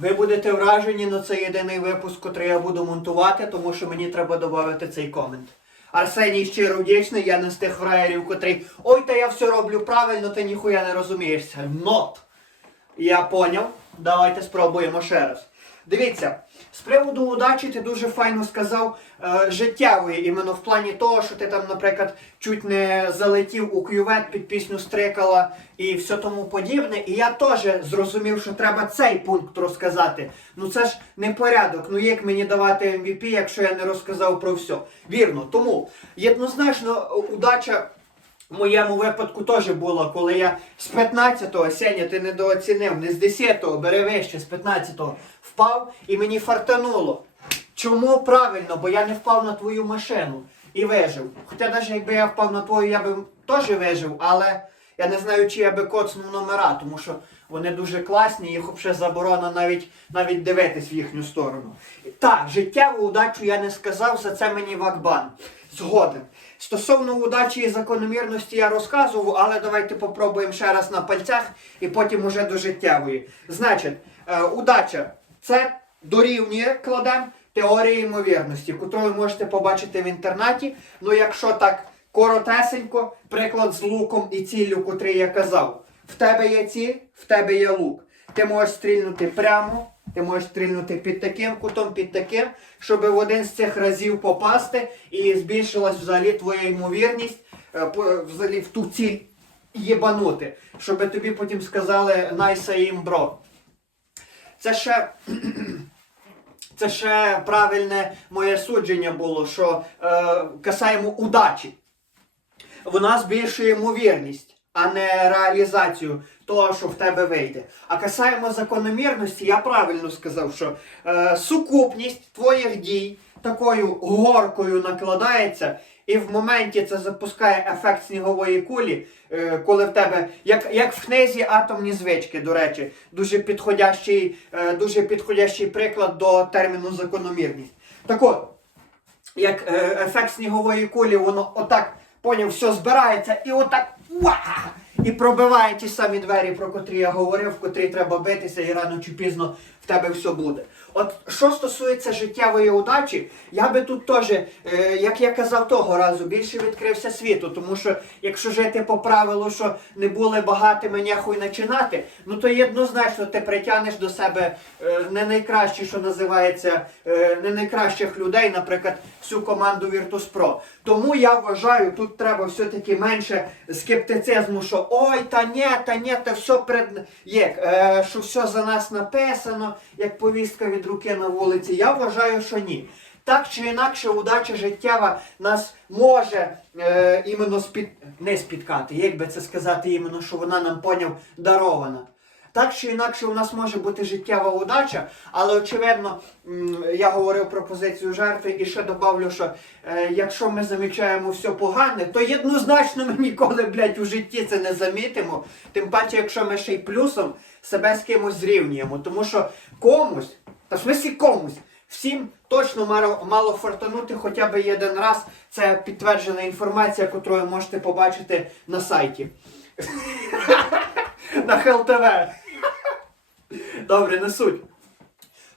Ви будете вражені, на це єдиний випуск, який я буду монтувати, тому що мені треба додати цей комент. Арсеній щиро вдячний, я не з тих фраєрів, котрий ой, та я все роблю правильно, ти ніхуя не розумієшся. Нот! Я поняв. Давайте спробуємо ще раз. Дивіться, з приводу удачі ти дуже файно сказав е, життєвої, іменно в плані того, що ти там, наприклад, чуть не залетів у кювет під пісню стрикала і все тому подібне. І я теж зрозумів, що треба цей пункт розказати. Ну це ж не порядок. Ну як мені давати MVP, якщо я не розказав про все? Вірно, тому єднозначно удача. В моєму випадку теж було, коли я з 15-го, Сеня, ти недооцінив, не з 10-го, бери вище, з 15-го впав і мені фартануло. Чому правильно? Бо я не впав на твою машину і вижив. Хоча навіть якби я впав на твою, я би теж вижив, але я не знаю, чи я би коцнув номера, тому що вони дуже класні, їх взагалі заборона навіть, навіть дивитись в їхню сторону. Так, життєву удачу я не сказав, за це мені вакбан. Згоден. Стосовно удачі і закономірності я розказував, але давайте попробуємо ще раз на пальцях і потім уже до життєвої. Значить, е, удача це дорівнює кладем теорії ймовірності, яку ви можете побачити в інтернеті. Ну, якщо так коротесенько, приклад з луком і ціллю, котрий я казав. В тебе є ціль, в тебе є лук. Ти можеш стрільнути прямо, ти можеш стрільнути під таким кутом, під таким, щоб в один з цих разів попасти і збільшилась взагалі твоя ймовірність е, взагалі в ту ціль єбанути. Щоб тобі потім сказали найса їм бро. Це ще. Це ще правильне моє судження було, що е, касаємо удачі. Вона збільшує ймовірність, а не реалізацію того, що в тебе вийде. А касаємо закономірності, я правильно сказав, що е, сукупність твоїх дій такою горкою накладається, і в моменті це запускає ефект снігової кулі, е, коли в тебе, як, як в книзі атомні звички, до речі, дуже підходящий, е, дуже підходящий приклад до терміну закономірність. Так от, як е, ефект снігової кулі, воно отак, поняв, все збирається і отак уа! І пробиває ті самі двері, про котрі я говорив, в котрі треба битися, і рано чи пізно тебе все буде. От що стосується життєвої удачі, я би тут теж, е, як я казав того разу, більше відкрився світу, тому що якщо жити по правилу, що не були багатими, нехуй починати, ну то єднозначно ти притягнеш до себе е, не найкращі, що називається, е, не найкращих людей, наприклад, всю команду Virtus.pro. Тому я вважаю, тут треба все-таки менше скептицизму, що ой, та ні, та ні, та все пред... є, що все за нас написано, як повістка від руки на вулиці. Я вважаю, що ні. Так чи інакше, удача життєва нас може е, іменно спід... не спіткати, як би це сказати, іменно, що вона нам поняв дарована. Так чи інакше у нас може бути життєва удача, але очевидно, я говорив про позицію жертви і ще добавлю, що е, якщо ми замічаємо все погане, то єднозначно ми ніколи, блядь, у житті це не замітимо. Тим паче, якщо ми ще й плюсом себе з кимось зрівнюємо. Тому що комусь, та в смислі комусь, всім точно мало, мало фартанути хоча б один раз. Це підтверджена інформація, яку ви можете побачити на сайті. На ХЛТВ. Добре, не суть.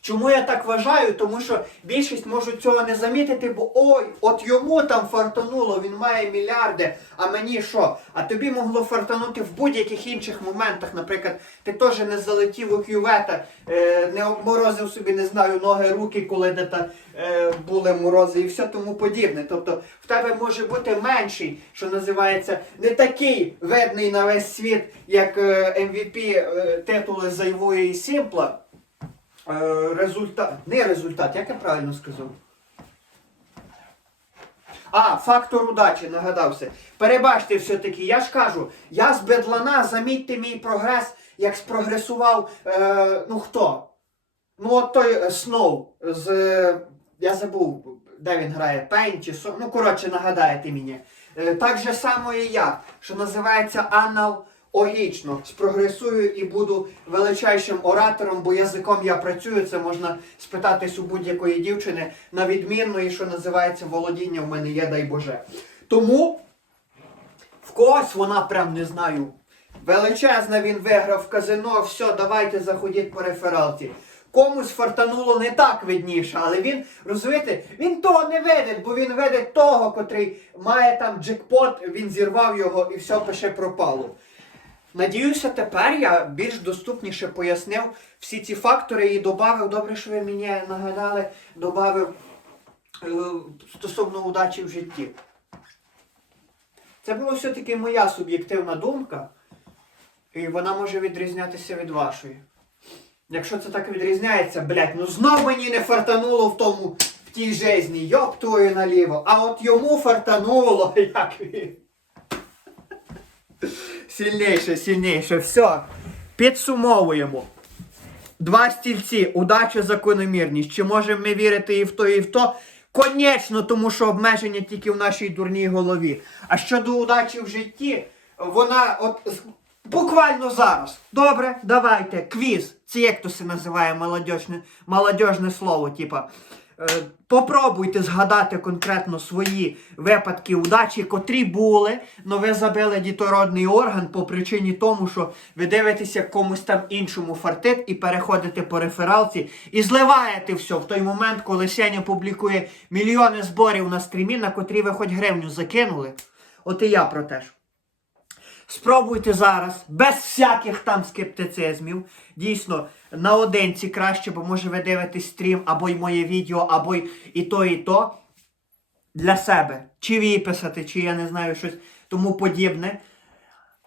Чому я так вважаю? Тому що більшість можуть цього не замітити, бо ой, от йому там фартануло, він має мільярди, а мені що? А тобі могло фартанути в будь-яких інших моментах. Наприклад, ти теж не залетів у кювета, е, не обморозив собі, не знаю, ноги, руки, коли де та, е, були морози і все тому подібне. Тобто в тебе може бути менший, що називається, не такий видний на весь світ, як е, MVP титули Зайвої і Сімпла. Е, результат. Не результат, як я правильно сказав? А, фактор удачі, нагадався. Перебачте все-таки, я ж кажу, я з бедлана, замітьте мій прогрес, як спрогресував, е, ну хто? Ну от той е, Сноу з. е, я забув, де він грає, Пейн чи Со. Ну, коротше, нагадаєте мені. Е, так же само і я, що називається аналогічно. Спрогресую і буду величайшим оратором, бо язиком я працюю, це можна спитатись у будь-якої дівчини на відмінної, що називається володіння в мене є, дай Боже. Тому в когось вона прям не знаю. Величезна він виграв в казино, все, давайте заходіть по рефералці. комусь фартануло не так видніше, але він, розумієте, він того не видить, бо він видить того, котрий має там джекпот, він зірвав його і все пише пропало. Надіюся, тепер я більш доступніше пояснив всі ці фактори і додав, добре, що ви мені нагадали, додав стосовно удачі в житті. Це була все-таки моя суб'єктивна думка, і вона може відрізнятися від вашої. Якщо це так відрізняється, блядь, ну знов мені не фартануло в тому, в тій жезні, йоп твою наліво. А от йому фартануло, як він. Сильніше, сильніше. Все. Підсумовуємо. Два стільці, удача, закономірність. Чи можемо ми вірити і в то, і в то? Конечно, тому що обмеження тільки в нашій дурній голові. А щодо удачі в житті, вона от буквально зараз. Добре, давайте. Квіз. Це як то се називає молодіжне, молодіжне слово, типа. Е, Попробуйте згадати конкретно свої випадки удачі, котрі були, но ви забили дітородний орган по причині тому, що ви дивитеся комусь там іншому фартит і переходите по рефералці і зливаєте все в той момент, коли Сеня публікує мільйони зборів на стрімі, на котрі ви хоч гривню закинули. От і я про те ж. Спробуйте зараз, без всяких там скептицизмів. Дійсно, наодинці краще, бо може ви дивитесь стрім, або й моє відео, або й і то, і то. Для себе. Чи виписати, чи я не знаю щось тому подібне.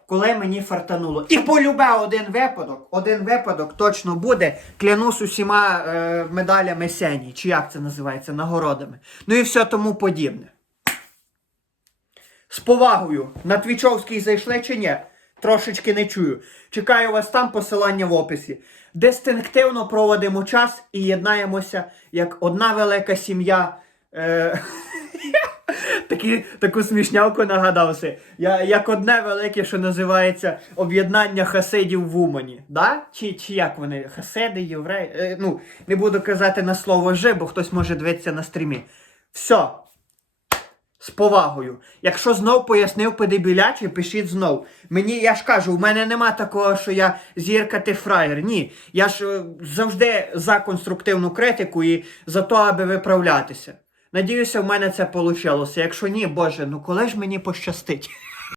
Коли мені фартануло. І полюбе один випадок, один випадок точно буде. Клянусь усіма е, медалями Сені, чи як це називається, нагородами. Ну і все тому подібне. З повагою. На Твічовський зайшли чи ні? Трошечки не чую. Чекаю вас там, посилання в описі. Дистинктивно проводимо час і єднаємося як одна велика сім'я. Е... Такі, таку смішнявку нагадався. Я, як одне велике, що називається об'єднання хасидів в Умані. Да? Чи, чи як вони? Хасиди, євреї? Е, ну, не буду казати на слово «жи», бо хтось може дивитися на стрімі. Все. З повагою. Якщо знов пояснив подебіляче, пишіть знов. Мені, я ж кажу, в мене нема такого, що я зірка ти фраєр. Ні. Я ж е, завжди за конструктивну критику і за то, аби виправлятися. Надіюся, в мене це вийшло. Якщо ні, Боже, ну коли ж мені пощастить?